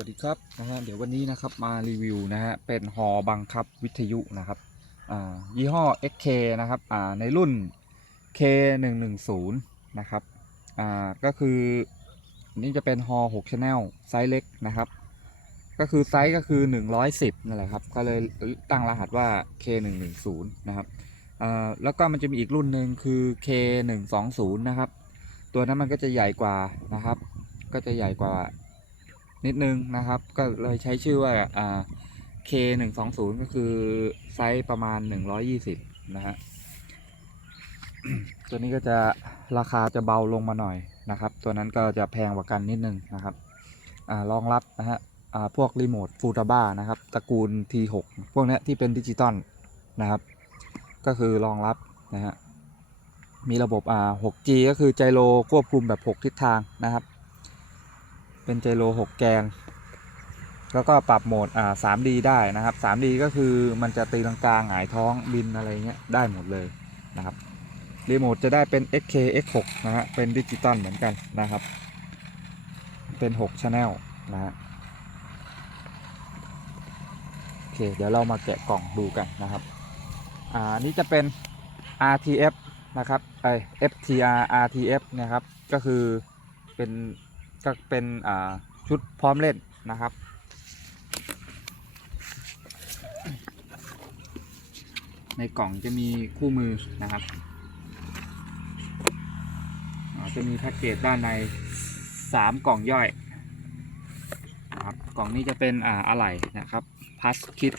วัสดีครับนะฮะเดี๋ยววันนี้นะครับมารีวิวนะฮะเป็นฮอบังคับวิทยุนะครับอ่ายี่ห้อ XK นะครับอ่าในรุ่น K110 นะครับอ่าก็คือนี่จะเป็นฮอ6 Channel ไซส์เล็กนะครับก็คือไซส์ก็คือ 110นั่นแหละครับก็เลยตั้งรหัสว่า K110 นะครับอ่าแล้วก็มันจะมีอีกรุ่นหนึ่งคือ K120 นะครับตัวนั้นมันก็จะใหญ่กว่านะครับก็จะใหญ่กว่า นิดนึงนะครับ ก็เลยใช้ชื่อว่าอ่า K 1 2 0 ก็คือไซส์ประมาณ 120 นะฮะตัวนี้ก็จะราคาจะเบาลงมาหน่อยนะครับ ตัวนั้นก็จะแพงกว่ากันนิดนึงนะครับอ่ารองรับนะฮะอ่าพวกรีโมทฟูตาบ้านะครับตระกูล T6 พวกนี้ที่เป็นดิจิตอลนะครับ ก็คือรองรับนะฮะมีระบบอ่า 6G ก็คือไจโรควบคุมแบบ 6 ทิศทางนะครับ เป็นไจโร6แกน แล้วก็ปรับโหมดอ่า 3D ได้นะครับ 3D ก็คือมันจะตีลังกาหงายท้องบินอะไรเงี้ยได้หมดเลยนะครับรีโมทจะได้เป็น XK X6 นะฮะเป็นดิจิตอลเหมือนกันนะครับ เป็น6 Channel นะฮะโอเคเดี๋ยวเรามาแกะกล่องดูกันนะครับอ่านี่จะเป็น RTF นะครับไอ FTR RTF นะครับ ก็คือเป็น ก็เป็นชุดพร้อมเล่นนะครับ ในกล่องจะมีคู่มือนะครับ จะมีแพ็กเกจด้านใน3กล่องย่อยนะครับกล่องนี้จะเป็นอ่าอะไหล่นะครับพัสคิด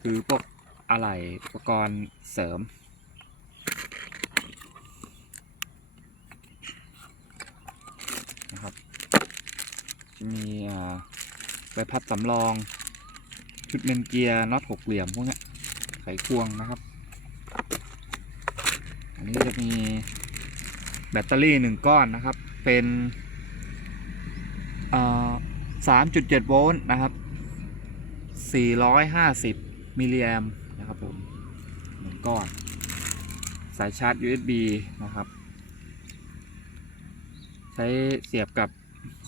คือพวกอะไหล่อุปกรณ์เสริม นะครับ จะ มีใบพัดสำรอง ชุดเมนเกียร์น็อตหกเหลี่ยมพวกนี้ไขควงนะครับ อันนี้จะมีแบตเตอรี่หนึ่งก้อนนะครับ เป็นสามจุดเจ็ดโวลต์นะครับสี่ร้อยห้าสิบมิลลิแอมนะครับผมหนึ่งก้อน สายชาร์จ USB นะครับ ใช้เสียบกับ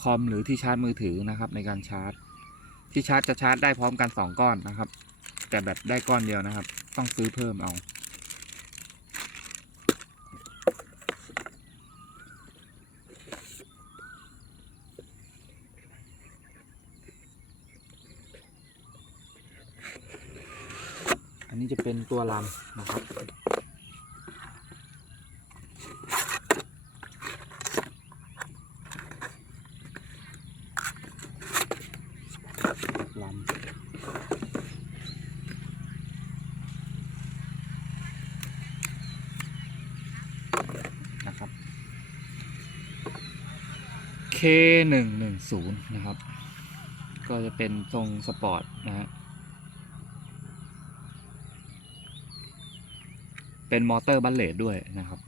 คอมหรือที่ชาร์จมือถือนะครับ ในการชาร์จ ที่ชาร์จจะชาร์จได้พร้อมกัน 2 ก้อนนะครับ แต่แบตได้ก้อนเดียวนะครับ ต้องซื้อเพิ่มเอาอันนี้จะเป็นตัวลำนะครับ K110 นะครับ ก็จะเป็นทรงสปอร์ตนะะเป็นมอเตอร์บัลเลตด้วยนะครับ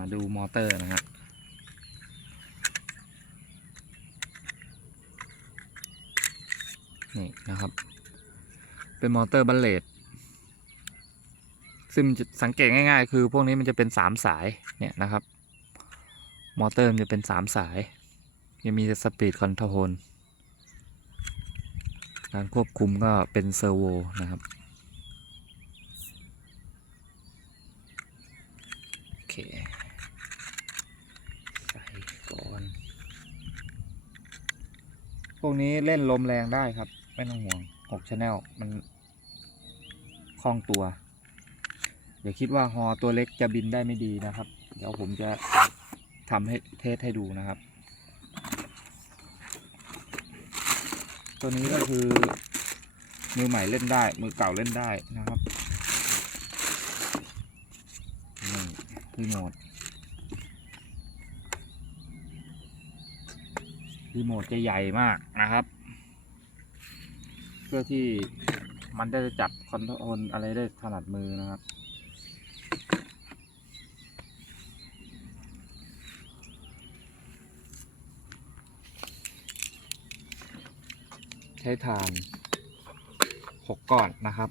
มาดูมอเตอร์นะครับนี่นะครับ เป็นมอเตอร์บัลเลตซึ่งสังเกตง่ายๆ คือพวกนี้มันจะเป็น 3 สายเนี่ยนะครับ มอเตอร์มันจะเป็นสามสาย ยังมีสปีดคอนโทรลการควบคุมก็เป็นเซอร์โวนะครับ โอเค ใส่ก่อน พวกนี้เล่นลมแรงได้ครับ ไม่ต้องห่วง6 Channel มันคล่องตัว อย่าคิดว่าฮอตัวเล็กจะบินได้ไม่ดีนะครับ เดี๋ยวผมจะ ทำให้เทสให้ดูนะครับ ตัวนี้ก็คือ มือใหม่เล่นได้ มือเก่าเล่นได้นะครับนี่รีโมทรีโมทจะใหญ่มากนะครับ เพื่อที่มันได้จับคอนโทรลอะไรได้ถนัดมือนะครับ ใช้ถ่านหกก้อนนะครับ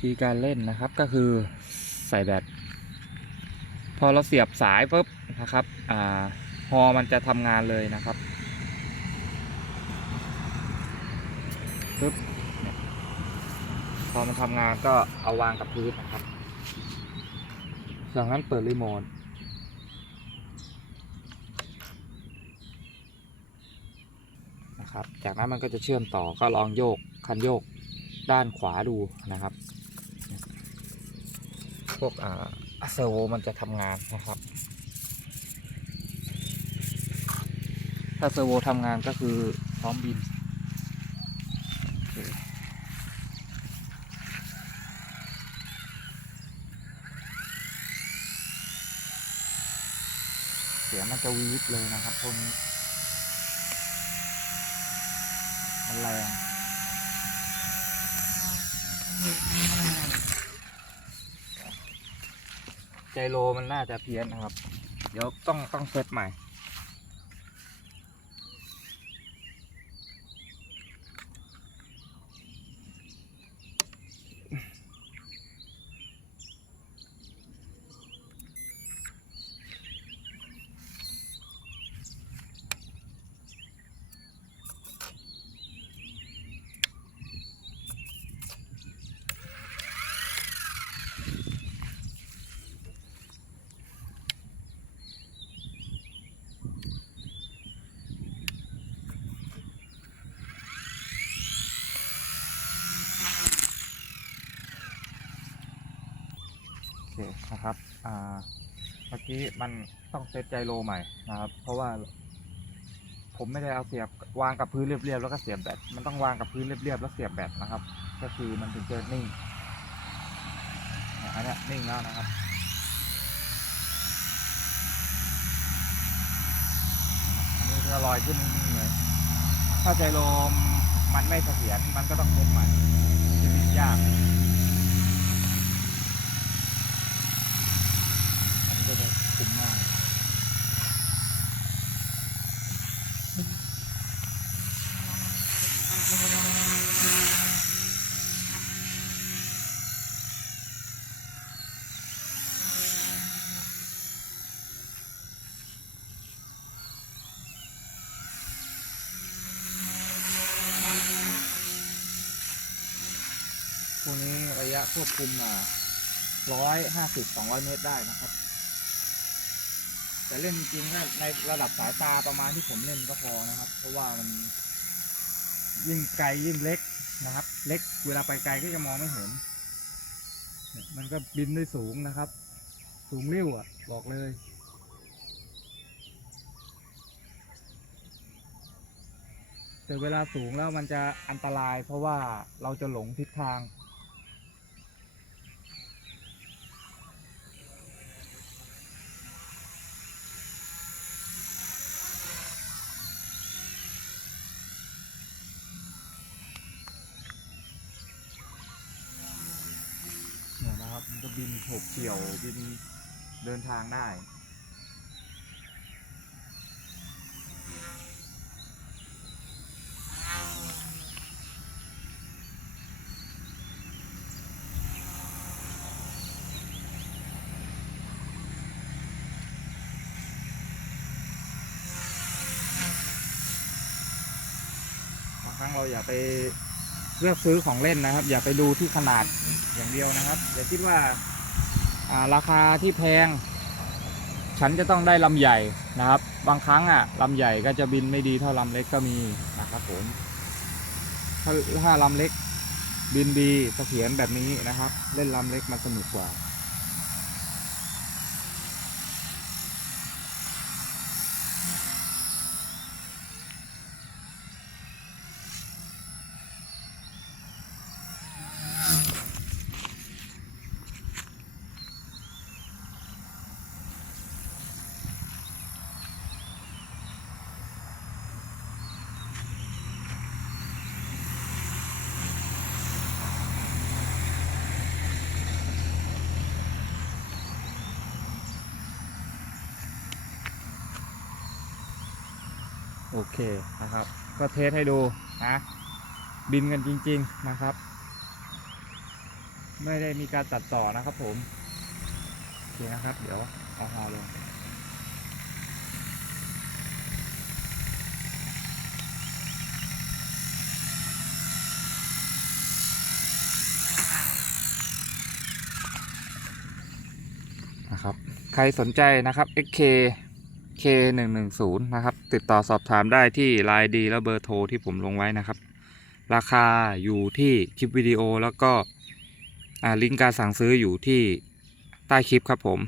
ทีการเล่นนะครับก็คือใส่แบตพอเราเสียบสายปุ๊บนะครับอ่าฮอมันจะทำงานเลยนะครับปุ๊บพอมันทำงานก็เอาวางกับพื้นนะครับจากนั้นเปิดรีโมทนะครับ จากนั้นมันก็จะเชื่อมต่อก็ลองโยกคันโยกด้านขวาดูนะครับ พวกอ่าเซอร์โวมันจะทำงานนะครับ ถ้าเซอร์โวทำงานก็คือพร้อมบินเคเสียงมันจะวีดเลยนะครับพวกนี้มันแรงใจโลมันน่าจะเพี้ยนนะครับ เดี๋ยวต้องต้องเซตใหม่ อ่าเมื่อกี้มันต้องเซตใจโลใหม่นะครับ เพราะว่า ผมไม่ได้เอาเสียบวางกับพื้นเรียบๆแล้วก็เสียบแบตมันต้องวางกับพื้นเรียบๆแล้วเสียบแบตนะครับ ก็คือมันถึงจะนิ่งอันนี้นิ่งแล้วนะครับอันนี้ก็ลอยขึ้นนิ่งๆเลย ถ้าใจโลมมันไม่เสถียรมันก็ต้องเซตใหม่จะบินยาก อันนี้ก็จะคุ้มมากพวกนี้ระยะ ควบคุมร้อยห้าสิบสองร้อยเมตรได้นะครับ แต่เล่นจริงๆก็ในระดับสายตาประมาณที่ผมเล่นก็พอนะครับ เพราะว่ามันยิ่งไกลยิ่งเล็กนะครับ เล็กเวลาไปไกลก็จะมองไม่เห็น มันก็บินได้สูงนะครับ สูงเร็วอะบอกเลยแต่เวลาสูงแล้วมันจะอันตรายเพราะว่าเราจะหลงทิศทาง เนี่ย นะครับมันก็บินโฉบเฉี่ยวบินเดินทางได้ บางครั้งเราอย่าไป เลือกซื้อของเล่นนะครับ อย่าไปดูที่ขนาดอย่างเดียวนะครับอย่าคิดว่าาราคาที่แพง ฉันจะต้องได้ลำใหญ่นะครับ บางครั้งอะลำใหญ่ก็จะบินไม่ดีเท่าลำเล็กก็มีนะครับผมถ้าถ้าลำเล็กบินดีเสถียรแบบนี้นะครับ เล่นลำเล็กมันสนุกกว่า โอเคนะครับ ก็เทสให้ดูนะบินกันจริง ๆนะครับ ไม่ได้มีการตัดต่อนะครับผมโอเคนะครับ เดี๋ยวเอาฮอลงนะครับ ใครสนใจนะครับ XK K 1 1 0 นะครับ ติดต่อสอบถามได้ที่ไลน์ดีและเบอร์โทรที่ผมลงไว้นะครับ ราคาอยู่ที่คลิปวิดีโอแล้วก็ลิงก์การสั่งซื้ออยู่ที่ใต้คลิปครับผม